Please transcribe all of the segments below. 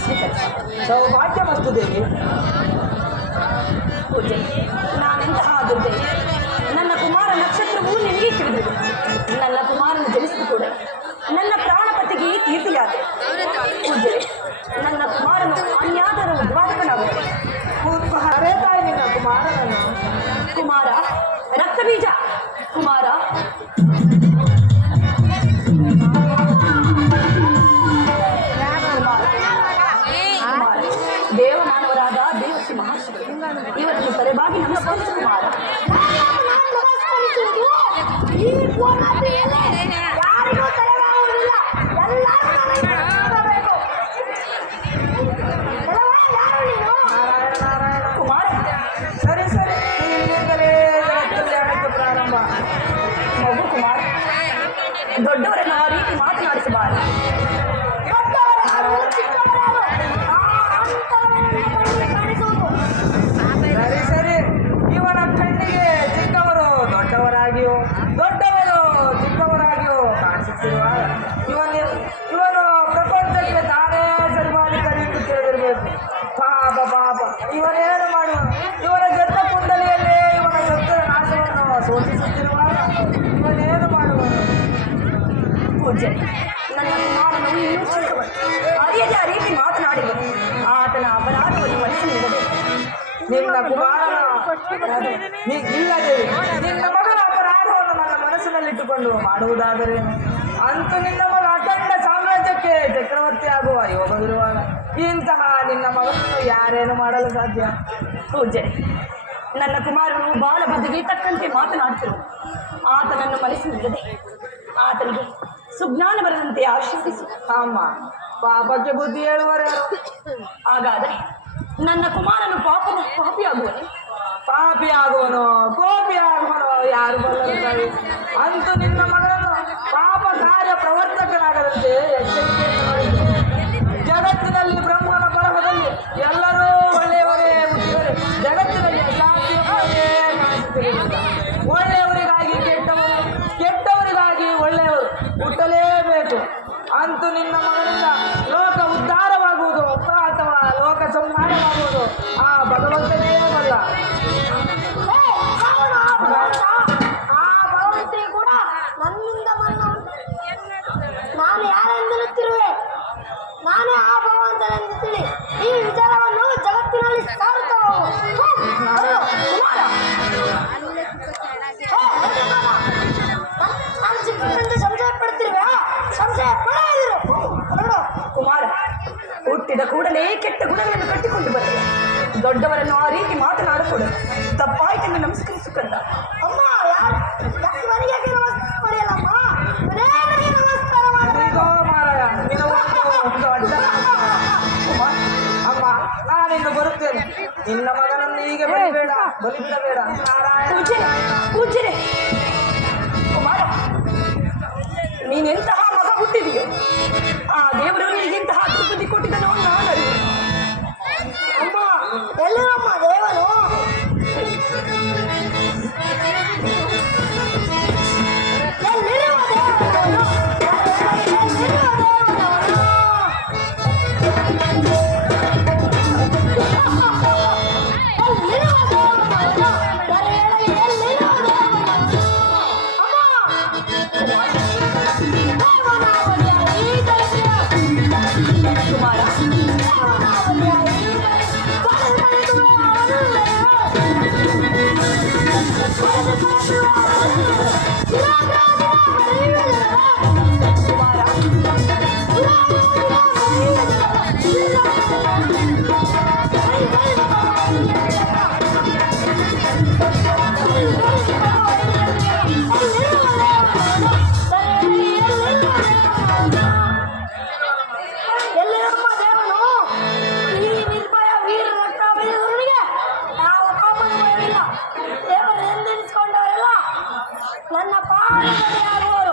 सौभाग्य वस्तु देवी हाँ। ಪೂಜೆ. ಅರಿಯದೆ ಆ ರೀತಿ ಮಾತನಾಡಿದರು ಆತನ ಅಪರಾಧವನ್ನು ಮನಸ್ಸಿನಿಂದಲೇ ನಿನ್ನ ಕುಮಾರನ ನೀ- ಇಲ್ಲ ನಿನ್ನ ಮಗನ ಅಪರಾಧವನ್ನು ನನ್ನ ಮನಸ್ಸಿನಲ್ಲಿಟ್ಟುಕೊಂಡು ಮಾಡುವುದಾದರೆ ಅಂತೂ ನಿನ್ನ ಮಗ ಅಖಂಡ ಸಾಮ್ರಾಜ್ಯಕ್ಕೆ ಚಕ್ರವರ್ತಿ ಆಗುವ ಯೋಗವಿರುವಾಗ ಇಂತಹ ನಿನ್ನ ಮಗನನ್ನು ಯಾರೇನು ಮಾಡಲು ಸಾಧ್ಯ? ಪೂಜೆ. ನನ್ನ ಕುಮಾರನು ಬಾಲ ಬದುಕಿ ತಕ್ಕಂತೆ ಮಾತನಾಡ್ತಿರು ಆತನನ್ನು ಮನಸ್ಸಿನಿಲ್ಲದೆ ಆತನಿಗೆ ಸುಜ್ಞಾನ ಬರದಂತೆ ಆಶೀರ್ವಿಸು ಅಮ್ಮ ಪಾಪಕ್ಕೆ ಬುದ್ಧಿ ಹೇಳುವರ ಹಾಗಾದರೆ ನನ್ನ ಕುಮಾರನು ಪಾಪದ ಪಾಪಿಯಾಗುವನು. ಪಾಪಿ ಆಗುವನು ಯಾರು ಬಲ್ಲರು? ಅಂತೂ ನಿನ್ನ ಮಗನನ್ನು ಪಾಪ ಕಾರ್ಯ ಪ್ರವರ್ತಕನಾಗದಂತೆ ಜಗತ್ತಿನಲ್ಲಿ ಬ್ರಹ್ಮನ ಬರಹದಲ್ಲಿ ಎಲ್ಲರೂ ಒಳ್ಳೆಯವರೇ ಹುಟ್ಟಿದರೆ ಜಗತ್ತಿನಲ್ಲಿ ಕಾಣಿಸುತ್ತಿರಲಿಲ್ಲ ಒಳ್ಳೆಯವರಿಗಾಗಿ ಹುಟ್ಟಲೇಬೇಕು. ಅಂತೂ ನಿನ್ನ ಮಗನಿಂದ ಲೋಕ ಉದ್ಧಾರವಾಗುವುದು ಅಥವಾ ಲೋಕ ಸಂಹಾರವಾಗುವುದು. ಆ ಭಗವಂತನೇ ಬಲ್ಲ ನಾನು ಯಾರೆಂದಿರುತ್ತಿರುವೆ ನಾನೇ ಆ ಭಗವಂತನೆಂದು ತಿಳಿ. ಈ ವಿಚಾರವನ್ನು ಜಗತ್ತಿನಲ್ಲಿ ಸಾರುತ್ತಾ ಕೂಡಲೇ ಕೆಟ್ಟ ಗುಣಗಳನ್ನು ಕಟ್ಟಿಕೊಂಡು ಬರಲಿ ದೊಡ್ಡವರನ್ನು ಆ ರೀತಿ ಮಾತನಾಡಕೂಡದು ತಪ್ಪಾಯ್ತನ್ನು ನಮಸ್ಕರಿಸು ಕಂದ ಅಮ್ಮ. ನಾನಿನ್ನು ಬರುತ್ತೇನೆ. ನಿನ್ನ ಮಗನನ್ನು ಹೀಗೆ ಬಲಿಬೇಡ ಬಲಿಬಿಡಬೇಡ ನಾರಾಯಣ. ಕುಮಾರ ನೀನೆಂತಹ ಮಗ ಹುಟ್ಟಿದೀಯ? ಆ ದೇವರು ನನ್ನ ಆಗುವರು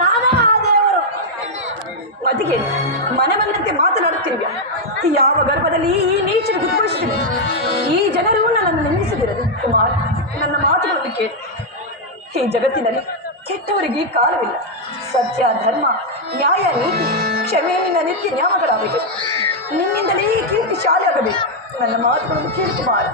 ನಾನೇ ಆ ದೇವರು. ಅದಕ್ಕೆ ಮನೆ ಬಂದಂತೆ ಯಾವ ಗರ್ಭದಲ್ಲಿ ಈ ನೀಚರು ಉದ್ಭವಿಸುತ್ತಿದೆ ಈ ಜನರು ನನ್ನನ್ನು ನಿಂದಿಸುತ್ತಿರದು ಕುಮಾರ್, ನನ್ನ ಮಾತುಗಳನ್ನು ಕೇಳಿ. ಈ ಜಗತ್ತಿನಲ್ಲಿ ಕೆಟ್ಟವರಿಗೆ ಕಾಲವಿಲ್ಲ. ಸತ್ಯ, ಧರ್ಮ, ನ್ಯಾಯ, ನೀತಿ, ಕ್ಷಮೆ ನಿನ್ನ ನಿತ್ಯ ನ್ಯಾಮಗಳಾಗಬೇಕು ನಿನ್ನಿಂದಲೇ ಕೀರ್ತಿ ಶಾಲೆ ಆಗಬೇಕು ನನ್ನ ಮಾತುಗಳನ್ನು ಕೇಳಿ ಕುಮಾರ.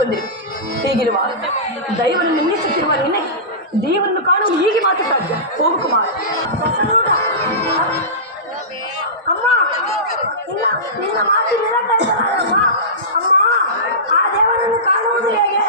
ಬಂದಿರು ಹೀಗಿರುವ ದೈವವನ್ನು ನಿಲ್ಲಿಸುತ್ತಿರುವ ನಿನ್ನೆ ದೇವನ್ನು ಕಾಣುವುದು ಹೀಗೆ ಮಾತ್ರ ಸಾಧ್ಯ. ಹೋಗು ಕುಮಾರ್. ಅಮ್ಮ ಇಲ್ಲ ನಿನ್ನ ಮಾತು ನಿರಾಕರಿಸಲಾರಮ್ಮ ಅಮ್ಮ. ಆ ದೇವರನ್ನು ಕಾಣುವುದು ಹೇಗೆ?